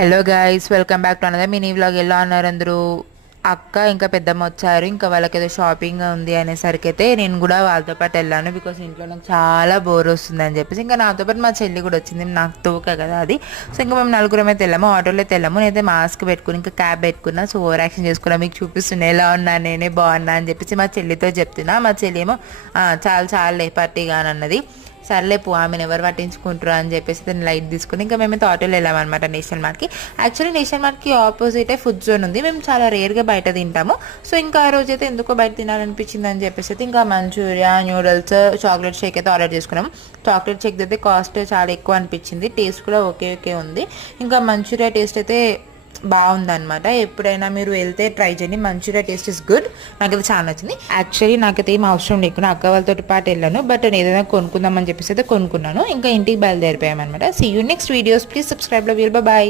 Hello guys, welcome back to another mini vlog. ఎలా అన్నారు అందరూ? అక్క ఇంకా పెద్దమ్మ వచ్చారు. ఇంకా వాళ్ళకి ఏదో షాపింగ్ ఉంది అనేసరికి అయితే నేను కూడా వాళ్ళతో పాటు వెళ్ళాను. బికాస్ ఇంట్లో నాకు చాలా బోర్ వస్తుంది అని చెప్పేసి ఇంకా నాతో పాటు మా చెల్లి కూడా వచ్చింది. నాకు తోక కదా అది. సో ఇంకా మేము నలుగురం అయితే వెళ్ళాము, ఆటోలో అయితే వెళ్ళాము. నేనైతే మాస్క్ పెట్టుకుని ఇంకా క్యాబ్ పెట్టుకున్నా. సో ఓవర్ యాక్షన్ చేసుకున్నా, మీకు చూపిస్తున్నా ఎలా ఉన్నా, నేనే బాగున్నా అని చెప్పేసి మా చెల్లితో చెప్తున్నా. మా చెల్లి ఏమో చాలా చాలా పార్టీగా అని అన్నది. సర్లే పో, ఆమెను ఎవరు పట్టించుకుంటారు అని చెప్పేసి దాన్ని లైట్ తీసుకుని ఇంకా మేమైతే ఆటోలో వెళ్ళామన్నమాట నేషనల్ మార్ట్కి. యాక్చువల్లీ నేషనల్ మార్ట్కి ఆపోజిటే ఫుడ్ జోన్ ఉంది. మేము చాలా రేర్గా బయట తింటాము. సో ఇంకా ఆ రోజైతే ఎందుకో బయట తినాలనిపించింది అని చెప్పేసి అయితే ఇంకా మంచూరియా, న్యూడిల్స్, చాక్లెట్ షేక్ అయితే ఆర్డర్ చేసుకున్నాము. చాక్లెట్ షేక్ అయితే కాస్ట్ చాలా ఎక్కువ అనిపించింది, టేస్ట్ కూడా ఓకే ఓకే ఉంది. ఇంకా మంచూరియా టేస్ట్ అయితే బాగుందన్నమాట. ఎప్పుడైనా మీరు వెళ్తే ట్రై చేయండి, మంచూరియా టేస్ట్ ఇస్ గుడ్. నాకైతే చాలా నచ్చింది. యాక్చువల్లీ నాకైతే ఏం అవసరం లేకుండా అక్క వాళ్ళతో పాటు వెళ్ళాను, బట్ నేను ఏదైనా కొనుక్కుందామని చెప్పేసి అయితే కొనుక్కున్నాను. ఇంకా ఇంటికి బయలుదేరిపోయామన్నమాట. See you next videos. Please subscribe. Love you. Bye.